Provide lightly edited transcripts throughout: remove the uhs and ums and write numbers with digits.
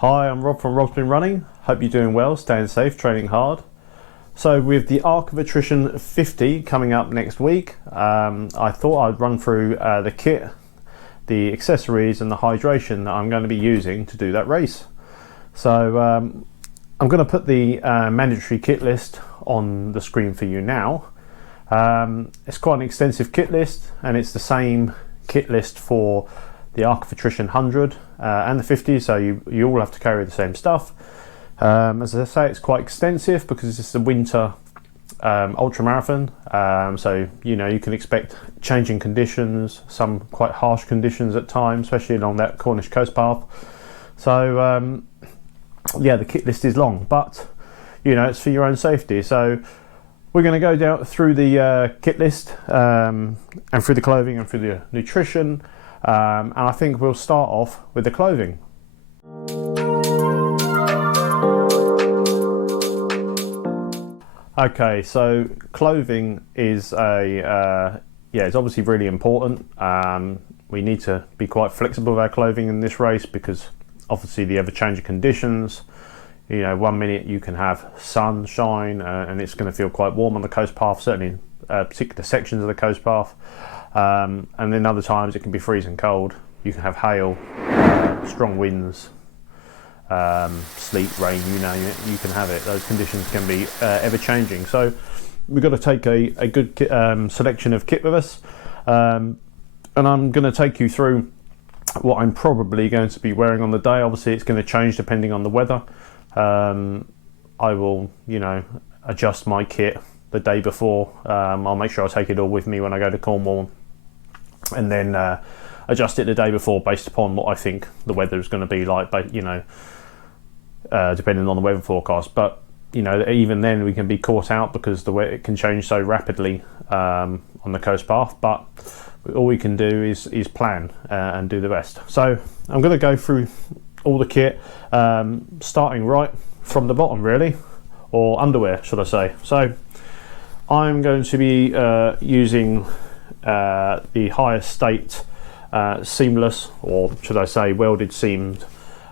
Hi, I'm Rob from Rob's Been Running. Hope you're doing well, staying safe, training hard. So with the Arc of Attrition 50 coming up next week, I thought I'd run through the kit, the accessories and the hydration that I'm going to be using to do that race. So I'm going to put the mandatory kit list on the screen for you now. It's quite an extensive kit list, and it's the same kit list for the Arc of Attrition 100 and the 50, so you all have to carry the same stuff. As I say, it's quite extensive because it's a winter ultra marathon, so you can expect changing conditions, some quite harsh conditions at times, especially along that Cornish coast path. So yeah, the kit list is long, but it's for your own safety. So we're going to go down through the kit list and through the clothing and through the nutrition, and I think we'll start off with the clothing. Okay, so clothing is it's obviously really important. We need to be quite flexible with our clothing in this race because obviously the ever-changing conditions. 1 minute you can have sunshine and it's going to feel quite warm on the coast path, certainly particular sections of the coast path, and then other times it can be freezing cold. You can have hail, strong winds, sleet, rain, you can have it. Those conditions can be ever-changing, so we've got to take a good selection of kit with us, and I'm going to take you through what I'm probably going to be wearing on the day. Obviously it's going to change depending on the weather. I will adjust my kit the day before. I'll make sure I take it all with me when I go to Cornwall, and then adjust it the day before based upon what I think the weather is going to be like, but depending on the weather forecast. But even then we can be caught out because the weather can change so rapidly on the coast path. But all we can do is plan and do the best. So I'm going to go through all the kit, starting right from the bottom really, or underwear should I say. So I'm going to be using the higher state seamless, or should I say welded seamed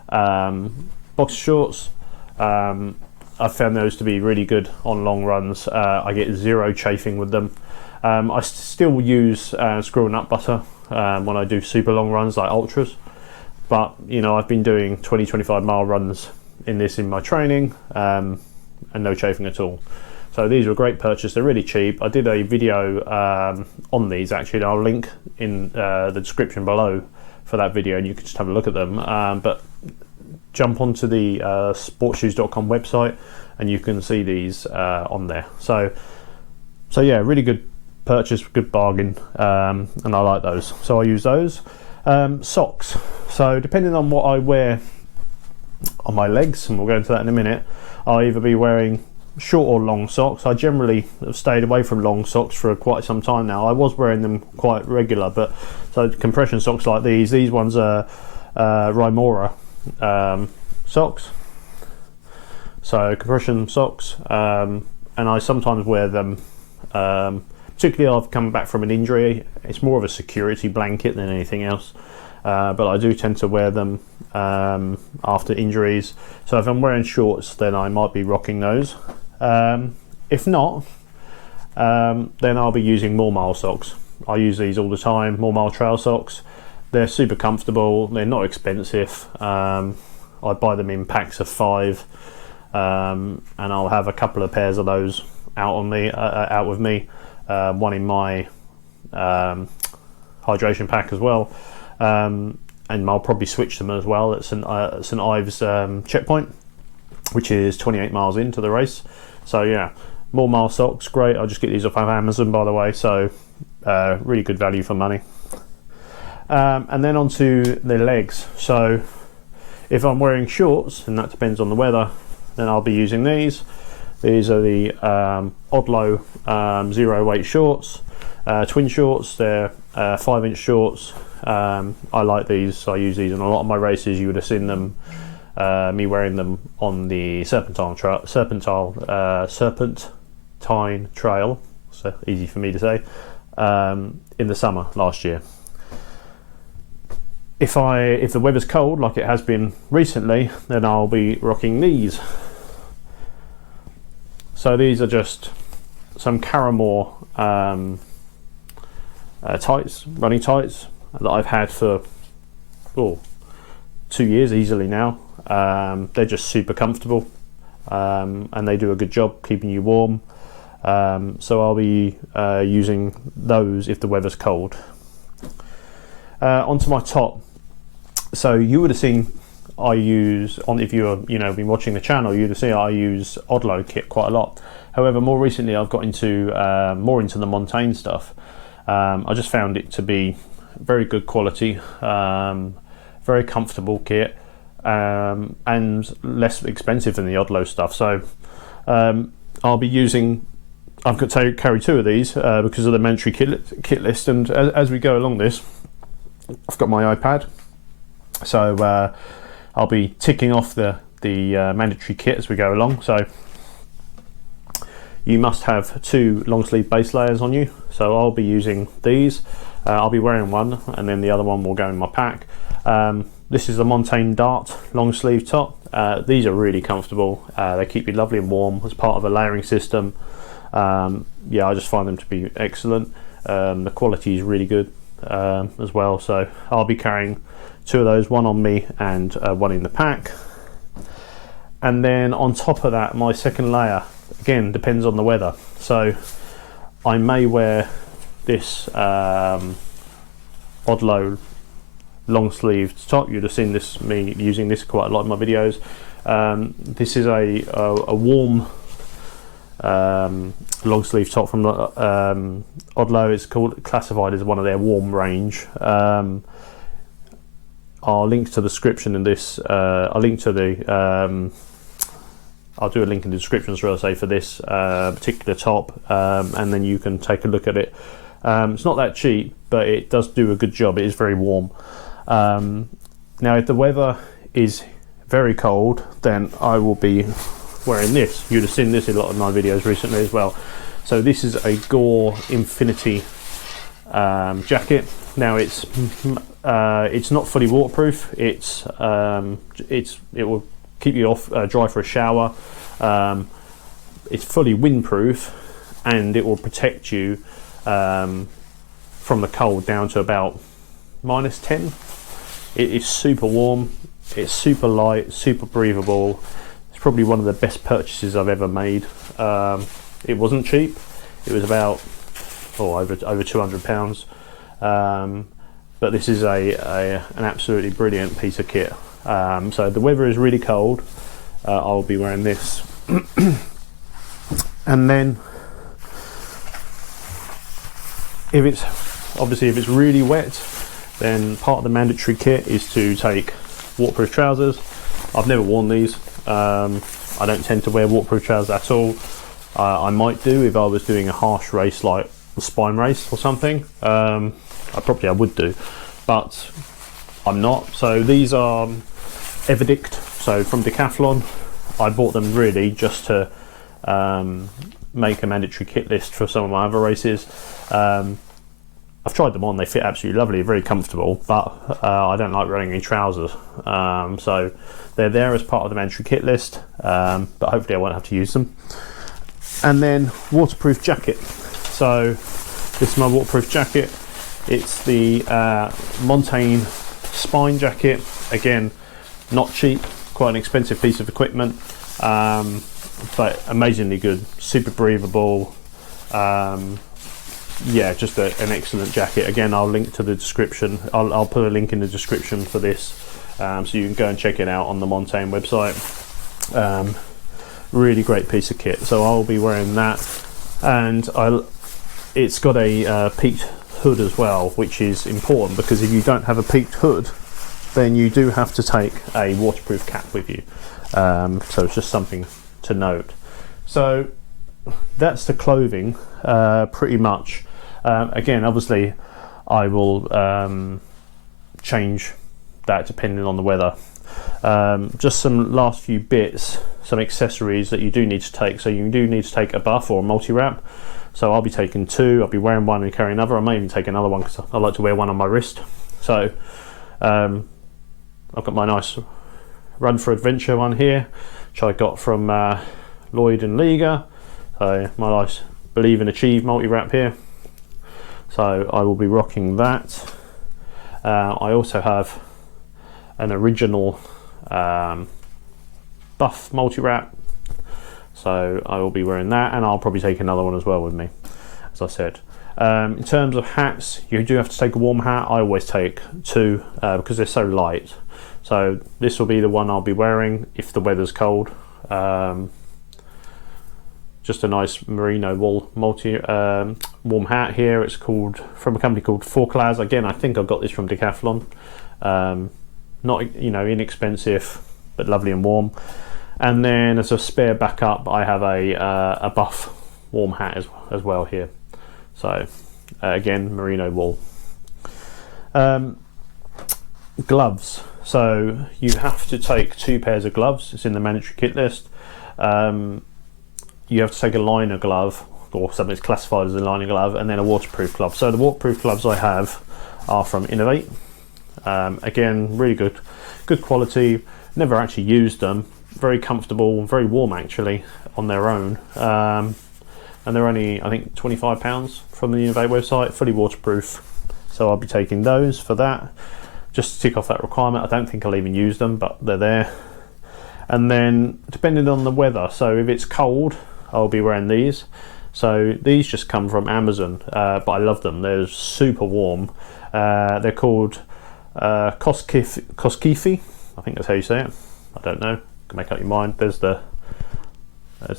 boxer shorts. I've found those to be really good on long runs. I get zero chafing with them. I still use screw and nut butter when I do super long runs like ultras, but I've been doing 20-25 mile runs in my training, and no chafing at all. So these are a great purchase. They're really cheap. I did a video on these actually, and I'll link in the description below for that video, and you can just have a look at them. But jump onto the sportshoes.com website and you can see these on there. So yeah, really good purchase, good bargain, and I like those, so I use those. Socks. So depending on what I wear on my legs, and we'll go into that in a minute, I'll either be wearing short or long socks. I generally have stayed away from long socks for quite some time now. I was wearing them quite regular, but so compression socks like these ones are Rymora socks. So compression socks, and I sometimes wear them, particularly I've come back from an injury. It's more of a security blanket than anything else, but I do tend to wear them after injuries. So if I'm wearing shorts, then I might be rocking those. If not, then I'll be using more mile socks. I use these all the time, more mile trail socks. They're super comfortable, they're not expensive. I buy them in packs of 5, and I'll have a couple of pairs of those out with me, one in my hydration pack as well, and I'll probably switch them as well at St Ives checkpoint, which is 28 miles into the race. So yeah, more mile socks, great. I'll just get these off of Amazon, by the way, so really good value for money. And then onto the legs. So if I'm wearing shorts, and that depends on the weather, then I'll be using these. These are the Odlo zero weight shorts, twin shorts. They're 5-inch shorts. I like these. I use these in a lot of my races. You would have seen them, me wearing them on the Serpentine Trail, so easy for me to say, in the summer last year. if the weather's cold like it has been recently, then I'll be rocking these. So these are just some Caramore tights, running tights that I've had for 2 years easily now. They're just super comfortable, and they do a good job keeping you warm. So I'll be using those if the weather's cold. Onto my top. So you would have seen I use, if you've been watching the channel, you'd have seen I use Odlo kit quite a lot. However, more recently I've got into more into the Montane stuff. I just found it to be very good quality, very comfortable kit, and less expensive than the Odlo stuff. So I'll be using, I've got to carry 2 of these because of the mandatory kit list, and as we go along this, I've got my iPad, so I'll be ticking off the mandatory kit as we go along. So you must have 2 long sleeve base layers on you, so I'll be using these. I'll be wearing one, and then the other one will go in my pack. This is the Montane Dart long sleeve top. These are really comfortable. They keep you lovely and warm as part of a layering system. Yeah, I just find them to be excellent. The quality is really good as well, so I'll be carrying 2 of those, one on me and one in the pack. And then on top of that, my second layer, again, depends on the weather. So I may wear this Odlo long sleeved top. You'd have seen me using this quite a lot in my videos. This is a warm long sleeve top from Odlo. It's classified as one of their warm range. I'll link to the description in this. I'll link to the. I'll do a link in the description as well, say, for this particular top, and then you can take a look at it. It's not that cheap, but it does do a good job. It is very warm. Now, if the weather is very cold, then I will be wearing this. You'd have seen this in a lot of my videos recently as well. So this is a Gore Infinity jacket. Now it's not fully waterproof. It will keep you off dry for a shower. It's fully windproof, and it will protect you from the cold down to about -10. It is super warm. It's super light, super breathable. It's probably one of the best purchases I've ever made. It wasn't cheap. It was about over £200. But this is an absolutely brilliant piece of kit. So the weather is really cold. I'll be wearing this. And then if it's really wet, then part of the mandatory kit is to take waterproof trousers. I've never worn these. I don't tend to wear waterproof trousers at all. I might do if I was doing a harsh race like the Spine race or something. I would do, but I'm not. So these are Everdict, so from Decathlon. I bought them really just to make a mandatory kit list for some of my other races. I've tried them on, they fit absolutely lovely, very comfortable, but I don't like wearing any trousers. So they're there as part of the mandatory kit list, but hopefully I won't have to use them. And then waterproof jacket. So this is my waterproof jacket. It's the Montane Spine jacket. Again, not cheap, quite an expensive piece of equipment, but amazingly good, super breathable. Yeah, just an excellent jacket. Again, I'll link to the description. I'll put a link in the description for this, so you can go and check it out on the Montane website. Really great piece of kit. So I'll be wearing that, and it's got a peaked hood as well, which is important because if you don't have a peaked hood, then you do have to take a waterproof cap with you. So it's just something to note. So that's the clothing, pretty much. Again, obviously I will change that depending on the weather. Just some last few bits, some accessories that you do need to take. So you do need to take a buff or a multi-wrap. So I'll be taking 2, I'll be wearing one and carrying another. I may even take another one because I like to wear one on my wrist. So I've got my nice Run for Adventure one here, which I got from Lloyd and Liga. So my nice Believe and Achieve multi-wrap here. So I will be rocking that. I also have an original buff multi-wrap, so I will be wearing that, and I'll probably take another one as well with me, as I said. In terms of hats, you do have to take a warm hat. I always take two because they're so light. So this will be the one I'll be wearing if the weather's cold. Just a nice merino wool warm hat here. It's called, from a company called Forclaz. Again, I think I got this from Decathlon. Not, you know, inexpensive, but lovely and warm. And then as a spare backup, I have a buff warm hat as well here. So again, merino wool. Gloves. So you have to take 2 pairs of gloves. It's in the mandatory kit list. You have to take a liner glove, or something that's classified as a liner glove, and then a waterproof glove. So the waterproof gloves I have are from Innovate. Again, really good quality. Never actually used them. Very comfortable, very warm actually on their own. And they're only, I think, £25 from the Innovate website, fully waterproof. So I'll be taking those for that, just to tick off that requirement. I don't think I'll even use them, but they're there. And then depending on the weather, so if it's cold, I'll be wearing these. So these just come from Amazon, but I love them. They're super warm. They're called Koskifi. I think that's how you say it. I don't know. You can make up your mind. There's the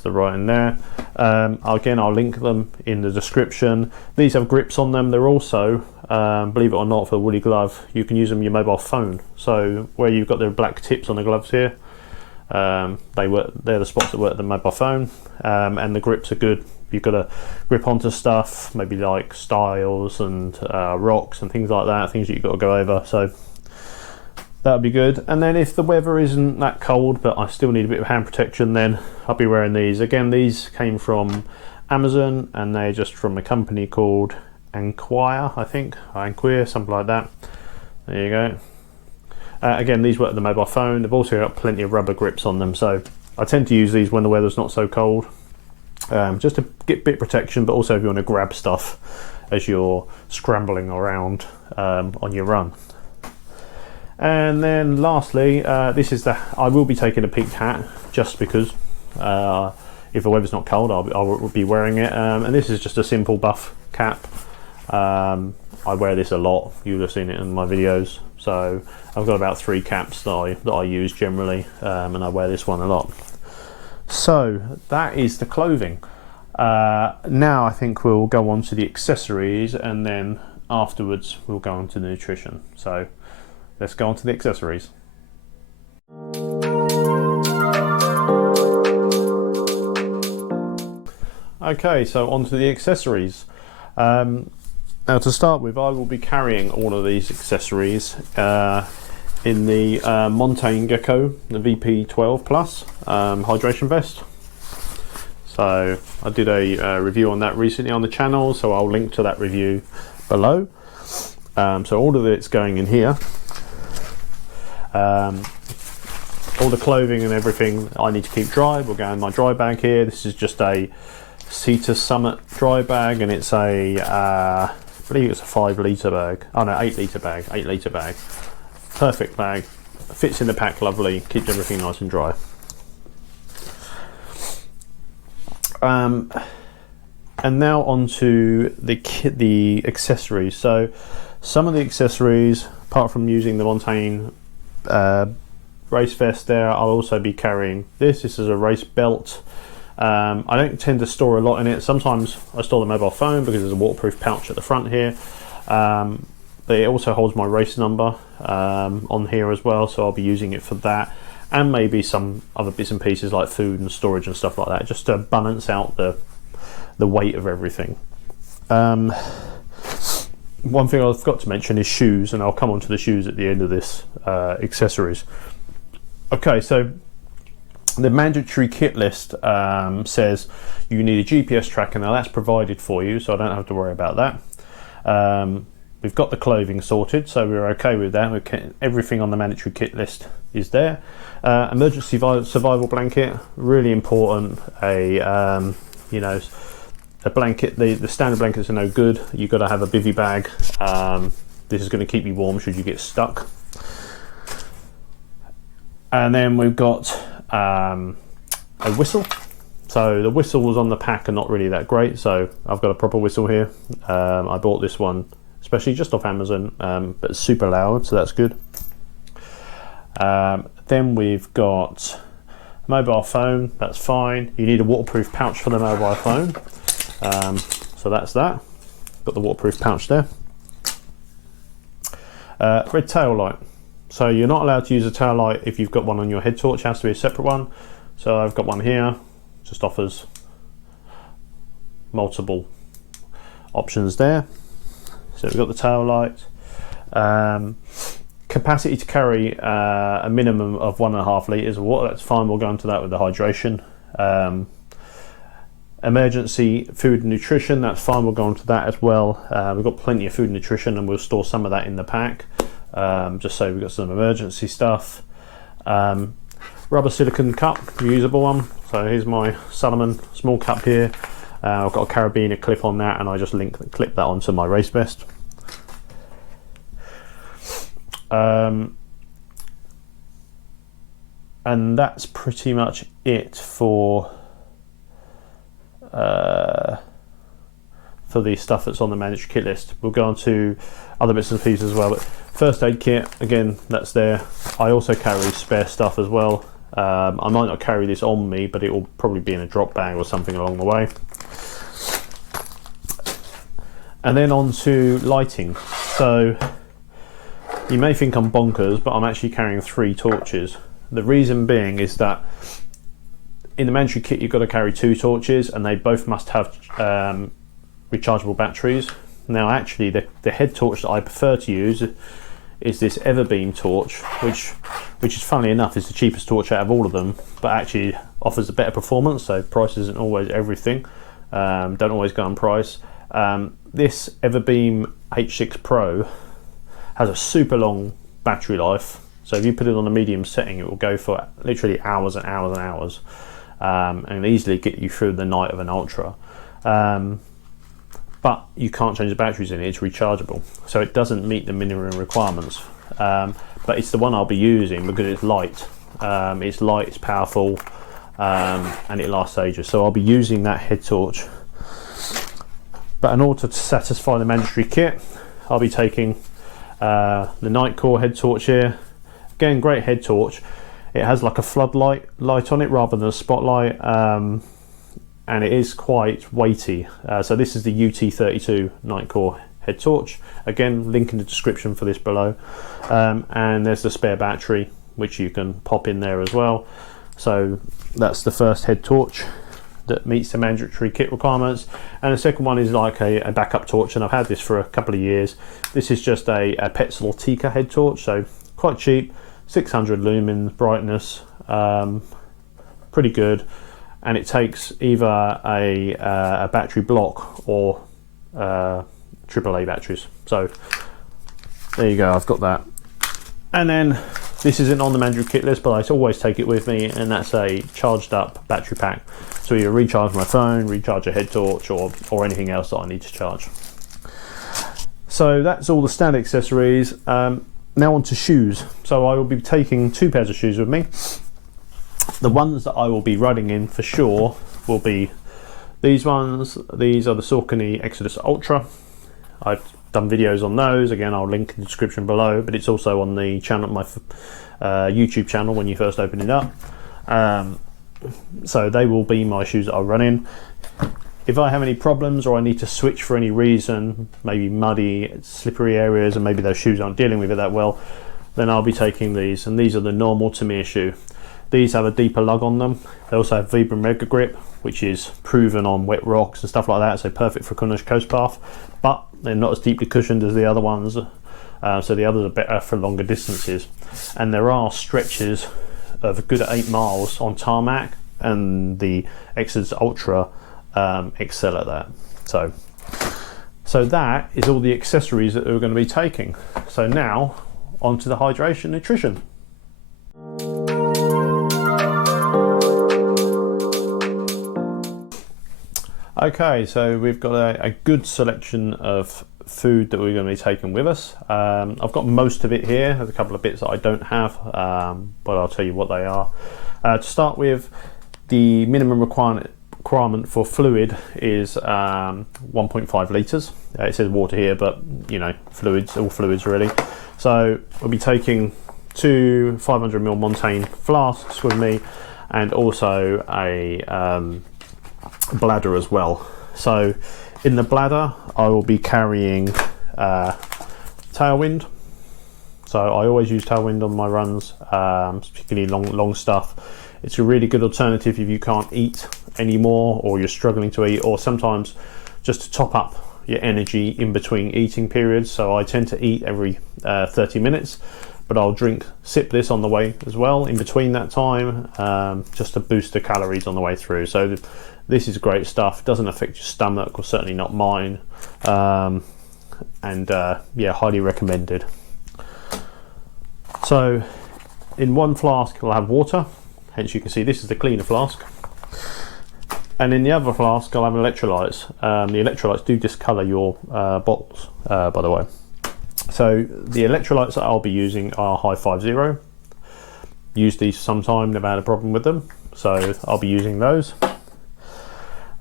writing there. Again, I'll link them in the description. These have grips on them. They're also, believe it or not, for a woolly glove, you can use them on your mobile phone. So where you've got the black tips on the gloves here, they're the spots that work the mobile phone, and the grips are good. You've got to grip onto stuff, maybe like stiles and rocks and things like that, things that you've got to go over. So that'll be good. And then if the weather isn't that cold, but I still need a bit of hand protection, then I'll be wearing these. Again, these came from Amazon, and they're just from a company called Anquire, I think, Anquire, something like that. There you go. Again, these work with the mobile phone. They've also got plenty of rubber grips on them, so I tend to use these when the weather's not so cold, just to get a bit of protection, but also if you want to grab stuff as you're scrambling around on your run. And then lastly, this is I will be taking a peaked hat, just because if the weather's not cold, I will be wearing it. And this is just a simple buff cap. I wear this a lot. You'll have seen it in my videos. So I've got about 3 caps that I use generally, and I wear this one a lot. So that is the clothing. Now I think we'll go on to the accessories, and then afterwards we'll go on to the nutrition. So let's go on to the accessories. Okay, so on to the accessories. Now to start with, I will be carrying all of these accessories in the Montane Gecko, the VP12 Plus hydration vest. So I did a review on that recently on the channel, so I'll link to that review below. So all of it's going in here. All the clothing and everything I need to keep dry will go in my dry bag here. This is just a Cetus Summit dry bag, and it's I believe it's a 5 litre bag. Oh no, 8 litre bag. 8 litre bag. Perfect bag. Fits in the pack lovely. Keeps everything nice and dry. And now on to the accessories. So some of the accessories, apart from using the Montane race vest there, I'll also be carrying this. This is a race belt. I don't tend to store a lot in it. Sometimes I store the mobile phone because there's a waterproof pouch at the front here. But it also holds my race number on here as well, so I'll be using it for that, and maybe some other bits and pieces like food and storage and stuff like that, just to balance out the weight of everything. One thing I forgot to mention is shoes, and I'll come on to the shoes at the end of this accessories. Okay, so the mandatory kit list says you need a GPS tracker. Now that's provided for you, so I don't have to worry about that. we've got the clothing sorted, so we're okay with that. Everything on the mandatory kit list is there. Emergency survival blanket, really important. You know, a blanket, the standard blankets are no good. You've got to have a bivvy bag. This is going to keep you warm should you get stuck. And then we've got a whistle. So the whistles on the pack are not really that great, so I've got a proper whistle here. I bought this one especially just off Amazon, but it's super loud, so that's good. Then we've got a mobile phone, that's fine. You need a waterproof pouch for the mobile phone, so that's that. Got the waterproof pouch there. Red tail light. So you're not allowed to use a tail light if you've got one on your head torch, it has to be a separate one. So I've got one here, just offers multiple options there. So we've got the tail light. Capacity to carry a minimum of 1.5 litres of water, that's fine, we'll go into that with the hydration. Emergency food and nutrition, that's fine, we'll go into that as well. We've got plenty of food and nutrition and we'll store some of that in the pack, just so we've got some emergency stuff. Rubber silicone cup, reusable one. So here's my Salomon small cup here. I've got a carabiner clip on that and I just clip that onto my race vest. And that's pretty much it for the stuff that's on the mandatory kit list. We'll go on to other bits and pieces as well, but first aid kit, again, that's there. I also carry spare stuff as well. I might not carry this on me, but it will probably be in a drop bag or something along the way. And then on to lighting. So you may think I'm bonkers, but I'm actually carrying 3 torches. The reason being is that in the mandatory kit you've got to carry 2 torches and they both must have rechargeable batteries. Now actually the head torch that I prefer to use is this Everbeam torch, which is funnily enough is the cheapest torch out of all of them, but actually offers a better performance, so price isn't always everything. Don't always go on price. This Everbeam H6 Pro has a super long battery life, so if you put it on a medium setting it will go for literally hours and hours and hours, and easily get you through the night of an ultra. But you can't change the batteries in it, it's rechargeable, so it doesn't meet the minimum requirements, but it's the one I'll be using because it's light, it's powerful, and it lasts ages, so I'll be using that head torch. But in order to satisfy the mandatory kit, I'll be taking the Nightcore head torch here. Again, great head torch. It has like a floodlight light on it rather than a spotlight, and it is quite weighty. So this is the UT32 Nightcore head torch. Again, link in the description for this below. And there's the spare battery, which you can pop in there as well. So that's the first head torch that meets the mandatory kit requirements, and the second one is like a backup torch, and I've had this for a couple of years. This is just a Petzl Tika head torch, so quite cheap, 600 lumens brightness, pretty good, and it takes either a battery block or AAA batteries. So there you go, I've got that. And then this isn't on the mandatory kit list, but I always take it with me, and that's a charged up battery pack. So you recharge my phone, recharge a head torch, or anything else that I need to charge. So that's all the standard accessories. Now on to shoes. So I will be taking 2 pairs of shoes with me. The ones that I will be running in for sure will be these ones. These are the Saucony Exodus Ultra. I've done videos on those. Again, I'll link in the description below, but it's also on the channel, my YouTube channel when you first open it up. So they will be my shoes that I'll run in. If I have any problems or I need to switch for any reason, maybe muddy, slippery areas, and maybe those shoes aren't dealing with it that well, then I'll be taking these, and these are the normal Tamiya shoe. These have a deeper lug on them. They also have Vibram Mega Grip, which is proven on wet rocks and stuff like that, so perfect for Cornish coast path, but they're not as deeply cushioned as the other ones, so the others are better for longer distances. And there are stretches of a good 8 miles on tarmac, and the Exodus Ultra excel at that. So So that is all the accessories that we're going to be taking. So now on to the hydration nutrition. Okay, so we've got a good selection of food that we're going to be taking with us. I've got most of it here. There's a couple of bits that I don't have, but I'll tell you what they are. To start with, the minimum requirement for fluid is 1.5 litres. It says water here, but you know, fluids, all fluids really. So we'll be taking 2 500ml Montane flasks with me, and also a bladder as well. So in the bladder I will be carrying Tailwind. So I always use Tailwind on my runs, particularly long stuff. It's a really good alternative if you can't eat anymore, or you're struggling to eat, or sometimes just to top up your energy in between eating periods. So I tend to eat every 30 minutes, but I'll sip this on the way as well in between that time, just to boost the calories on the way through. So this is great stuff. Doesn't affect your stomach, or certainly not mine, and yeah, highly recommended. So in one flask I'll have water, hence you can see this is the cleaner flask, and in the other flask I'll have electrolytes. The electrolytes do discolour your bottles, by the way. So the electrolytes that I'll be using are High 50. Used these sometime, never had a problem with them, so I'll be using those.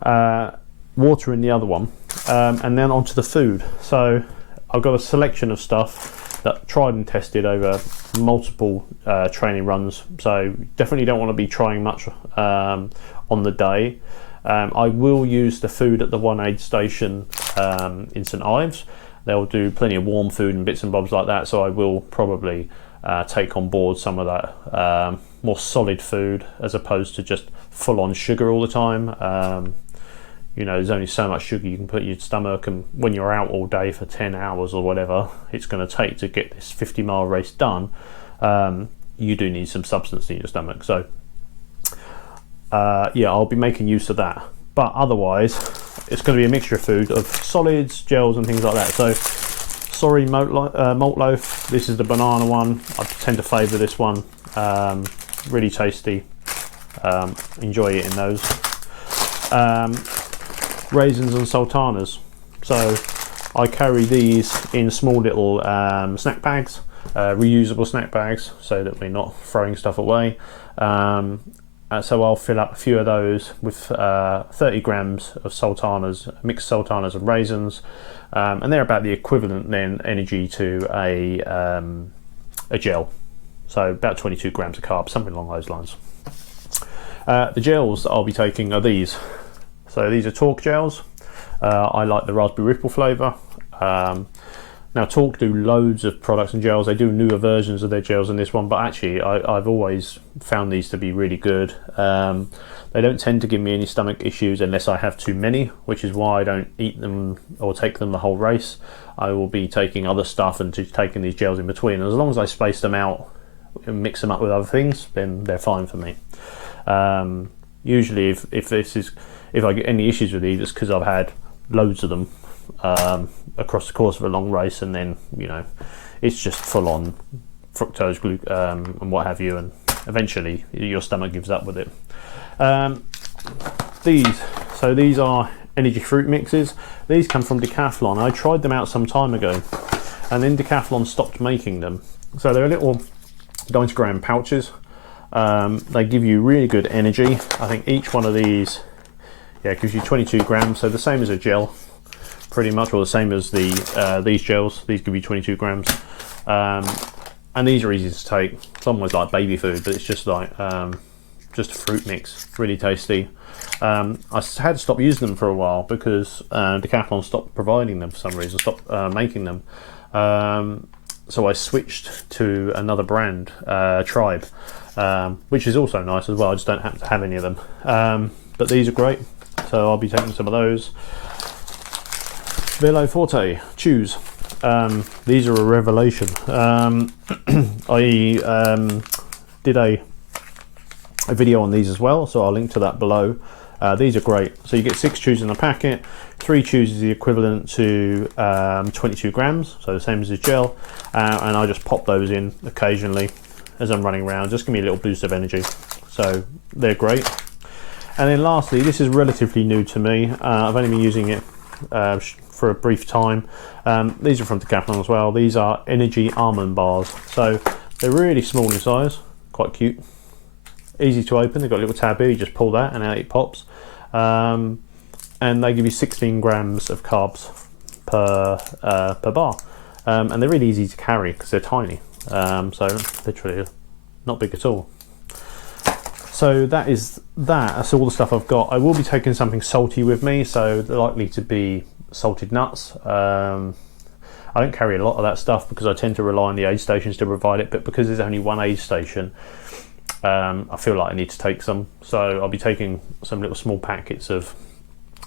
Water in the other one, and then onto the food. So I've got a selection of stuff that tried and tested over multiple training runs, so definitely don't want to be trying much on the day. I will use the food at the One Aid station in St Ives. They'll do plenty of warm food and bits and bobs like that, so I will probably take on board some of that more solid food, as opposed to just full on sugar all the time. You know, there's only so much sugar you can put in your stomach, and when you're out all day for 10 hours or whatever it's going to take to get this 50-mile race done, you do need some substance in your stomach. So yeah, I'll be making use of that, but otherwise it's going to be a mixture of food, of solids, gels and things like that. So sorry, malt loaf, this is the banana one. I tend to favour this one, really tasty, enjoy eating those. Raisins and sultanas, so I carry these in small little snack bags, reusable snack bags, so that we're not throwing stuff away. So I'll fill up a few of those with 30 grams of sultanas, mixed sultanas and raisins, and they're about the equivalent then energy to a gel, so about 22 grams of carbs, something along those lines. The gels that I'll be taking are these. So these are Talk gels. I like the raspberry ripple flavour. Now Talk do loads of products and gels. They do newer versions of their gels than this one, but actually I've always found these to be really good. They don't tend to give me any stomach issues unless I have too many, which is why I don't eat them or take them the whole race. I will be taking other stuff and just taking these gels in between. As long as I space them out and mix them up with other things, then they're fine for me. Usually if I get any issues with these, it's because I've had loads of them across the course of a long race, and then, you know, it's just full on fructose, and what have you, and eventually your stomach gives up with it. These are energy fruit mixes. These come from Decathlon. I tried them out some time ago, and then Decathlon stopped making them. So they're little 90-gram pouches. They give you really good energy. I think each one of these, yeah, gives you 22 grams, so the same as a gel, pretty much, or the same as these gels. These give you 22 grams, and these are easy to take. It's almost like baby food, but it's just like just a fruit mix, really tasty. I had to stop using them for a while because Decathlon stopped providing them for some reason, stopped making them. So I switched to another brand, Tribe, which is also nice as well. I just don't have to have any of them, but these are great, so I'll be taking some of those. Velo Forte chews. These are a revelation. I did a video on these as well, so I'll link to that below. These are great. So you get 6 chews in a packet. 3 chews is the equivalent to 22 grams, so the same as the gel. And I just pop those in occasionally as I'm running around, just give me a little boost of energy. So they're great. And then lastly, this is relatively new to me. I've only been using it for a brief time. These are from Decathlon as well. These are energy almond bars. So they're really small in size, quite cute. Easy to open, they've got a little tab here, you just pull that and out it pops. And they give you 16 grams of carbs per bar. And they're really easy to carry because they're tiny. So literally not big at all. So that's all the stuff I've got. I will be taking something salty with me, so they're likely to be salted nuts. I don't carry a lot of that stuff because I tend to rely on the aid stations to provide it, but because there's only one aid station, I feel like I need to take some. So I'll be taking some little small packets of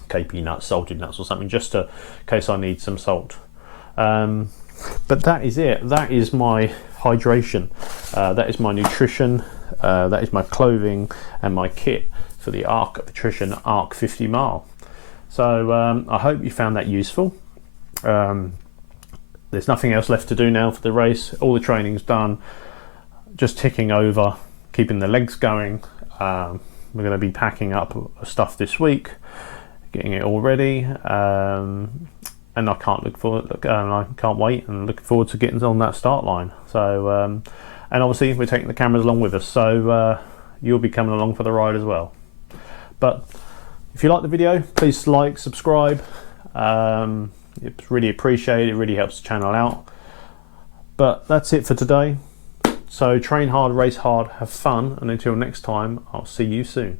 KP nuts, salted nuts or something, just in case I need some salt. But that is it. That is my hydration. That is my nutrition. That is my clothing and my kit for the Arc of Attrition ARC50 mile. So I hope you found that useful. There's nothing else left to do now for the race. All the training's done. Just ticking over, keeping the legs going. We're going to be packing up stuff this week, getting it all ready. And I can't I can't wait, and looking forward to getting on that start line. So and obviously we're taking the cameras along with us, so you'll be coming along for the ride as well. But if you like the video, please like, subscribe. It's really appreciated, it really helps the channel out. But that's it for today. So train hard, race hard, have fun, and until next time, I'll see you soon.